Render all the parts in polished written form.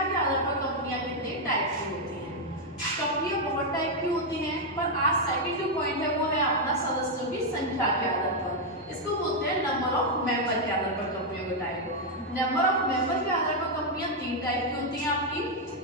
संख्या के आधार पर कंपनियां कितने टाइप की होती हैं। कंपनियां बहुत टाइप की होती हैं, पर आज सेकंड जो पॉइंट है वो है अपना सदस्यों की संख्या के आधार पर। इसको बोलते हैं नंबर ऑफ मेंबर के आधार पर कंपनियों का टाइप। नंबर ऑफ मेंबर के आधार पर कंपनियां तीन टाइप की होती हैं आपकी।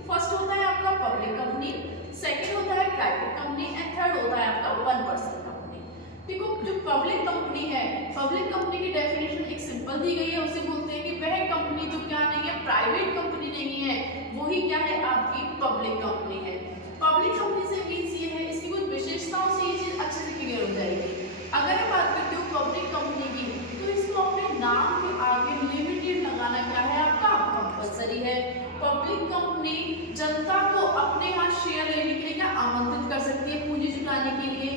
फर्स्ट होता है आपका पब्लिक कंपनी, सेकंड होता है प्राइवेट कंपनी एंड थर्ड होता है आपका वन पर्सन कंपनी। देखो जो पब्लिक कंपनी है, पब्लिक कंपनी की डेफिनेशन एक सिंपल दी गई है, उसे बोलते हैं कि वह कंपनी जो क्या नहीं है, प्राइवेट कंपनी नहीं है, वही क्या है आपकी पब्लिक कंपनी है। पब्लिक कंपनी से मीन्स ये है, इसकी कुछ विशेषताओं से ये चीज अच्छे से क्लियर हो जाएगी। अगर मैं बात करती हूँ पब्लिक कंपनी की, तो इसको अपने नाम के आगे लिमिटेड लगाना क्या है आपका कंपलसरी है। पब्लिक कंपनी जनता को अपने यहाँ शेयर लेने के लिए क्या आमंत्रित कर सकती है, पूंजी जुटाने के लिए।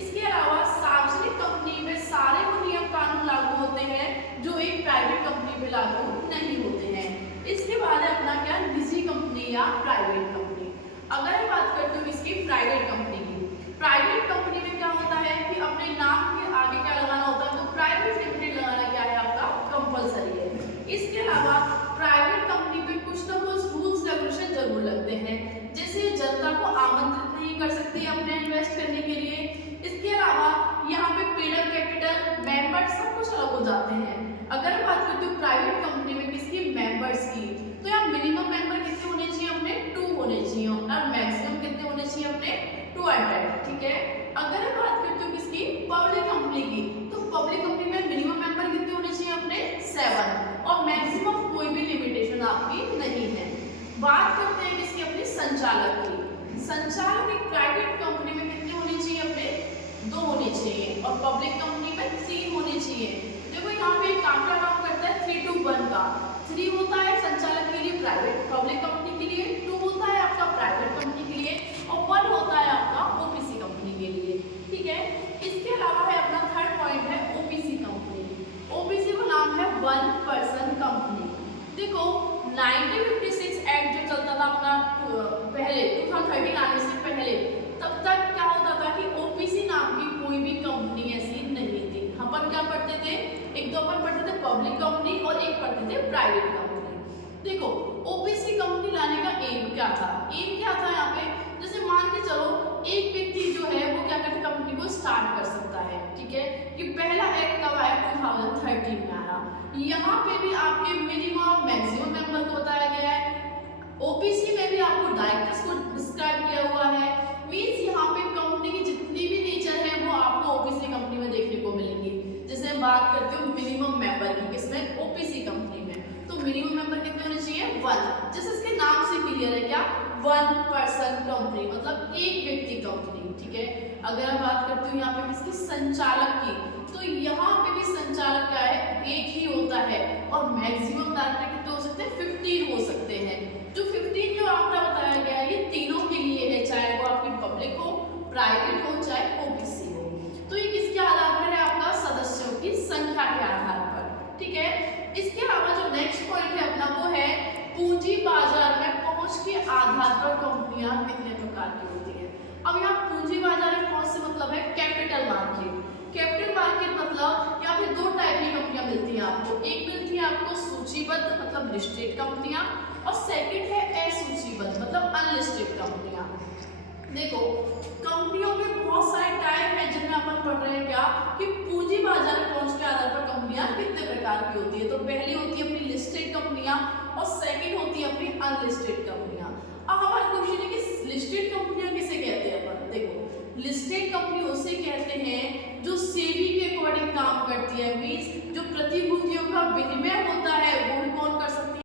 इसके अलावा सार्वजनिक कंपनी में सारे वो नियम कानून लागू होते हैं जो एक प्राइवेट कंपनी में लागू नहीं होते हैं। इसके बाद है अपना क्या निजी कंपनी या प्राइवेट कंपनी। अगर मैं बात करती हूँ इसकी प्राइवेट कंपनी की, प्राइवेट कंपनी में क्या होता है कि अपने नाम के आगे क्या लगाना होता है, तो प्राइवेट लिमिटेड लगाना क्या है आपका कंपलसरी है। इसके अलावा प्राइवेट कंपनी पे कुछ ना कुछ रूल्स रेगुलेशन जरूर लगते हैं, जैसे जनता को आमंत्रित नहीं कर सकती अपने इन्वेस्ट करने के लिए। इसके अलावा यहाँ पे पेड कैपिटल मेंबर सब कुछ अलग हो जाते हैं। अगर मैं बात करती हूँ प्राइवेट कंपनी में किसकी मेंबर्स की, तो यहाँ मिनिमम मेंबर कितने होने चाहिए अपने 2 होने चाहिए और मैक्सिमम कितने होने चाहिए अपने 200। ठीक है। अगर मैं बात करती हूँ किसकी पब्लिक कंपनी की, तो पब्लिक कंपनी में मिनिमम मेंबर कितने होने चाहिए अपने 7 और मैक्सिमम कोई भी लिमिटेशन आपकी नहीं है। बात करते हैं किसकी अपनी संचालक की। संचालक एक प्राइवेट कंपनी में कितने होने चाहिए अपने 2 होने चाहिए और पब्लिक कंपनी में 3 होने चाहिए। देखो यहाँ पे एक आंकड़ा काम करता है 3 to 1 का। 3 होता है संचालक के लिए प्राइवेट पब्लिक कंपनी के लिए, 2 होता है आपका प्राइवेट कंपनी के लिए और 1 होता है आपका ओपीसी कंपनी के लिए। ठीक है। इसके अलावा है अपना थर्ड पॉइंट है ओपीसी कंपनी। ओपीसी का नाम है वन पर्सन कंपनी। देखो 1956 एक्ट जो चलता था अपना पहले 2013 आने से पहले, तब तक क्या होता था कि ओपीसी नाम की कोई भी कंपनी ऐसी नहीं थी। अपन क्या पढ़ते थे, एक तो अपन पढ़ते थे पब्लिक कंपनी और एक पढ़ते थे प्राइवेट कंपनी। देखो ओपीसी कंपनी लाने का एम क्या था, एम क्या था यहाँ पे, जैसे मान के चलो एक व्यक्ति जो है वो क्या करता कंपनी को स्टार्ट कर सकता है। ठीक है। कि पहला एक्ट कब आया 2013 में आया। यहाँ पे भी आपके मिनिमम और मैक्सिमम मेंबर को बताया गया है। ओपीसी में भी आपको डायरेक्टर्स को डिस्क्राइब किया हुआ है। मींस यहाँ पे कंपनी की जितनी भी नेचर है वो आपको ओपीसी कंपनी में देखने को मिलेंगी। जैसे हम बात करते हो मिनिमम मेंबर की, किसमें ओपीसी कंपनी में, तो मिनिमम मेंबर कितने होने चाहिए 1। जैसे इसके नाम से क्लियर है क्या, वन पर्सन कंपनी मतलब एक व्यक्ति कंपनी। ठीक है। अगर मैं बात करती हूँ यहाँ पे किसकी संचालक की, तो यहाँ पे भी संचालक क्या है एक ही होता है और मैक्सिमम डायरेक्टर कितने हो सकते हैं 15 हो सकते हैं। जो 15 जो आंकड़ा बताया गया है ये तीनों के लिए है, चाहे वो आपकी पब्लिक हो, प्राइवेट हो, चाहे ओबीसी हो। तो ये किसके आधार पर है आपका सदस्यों की संख्या के आधार पर। ठीक है। इसके अलावा जो नेक्स्ट पॉइंट है अपना वो है पूंजी बाजार में पहुंच के आधार पर कंपनियां कितने प्रकार की होती है। अब यहाँ पूंजी बाजार में पहुंच से मतलब है कैपिटल मार्केट। कैपिटल मार्केट मतलब यहाँ पे 2 टाइप की कंपनियां मिलती हैं आपको। एक मिलती है आपको सूचीबद्ध मतलब लिस्टेड कंपनियां और सेकंड है असूचीबद्ध मतलब अनलिस्टेड कंपनियां। देखो कंपनियों में बहुत सारे टाइप है जिनमें अपन पढ़ रहे हैं क्या कि पूंजी बाजार में पहुंच के आधार पर कंपनियां कितने प्रकार की होती है। तो पहली होती है अपनी लिस्टेड कंपनियां और सेकंड होती है अपनी अनलिस्टेड कंपनियां। अब हमारा क्वेश्चन है कि लिस्टेड कंपनियां किसे कहते हैं अपन। देखो लिस्टेड कंपनी उसे कहते हैं जो सेबी के अकॉर्डिंग काम करती है,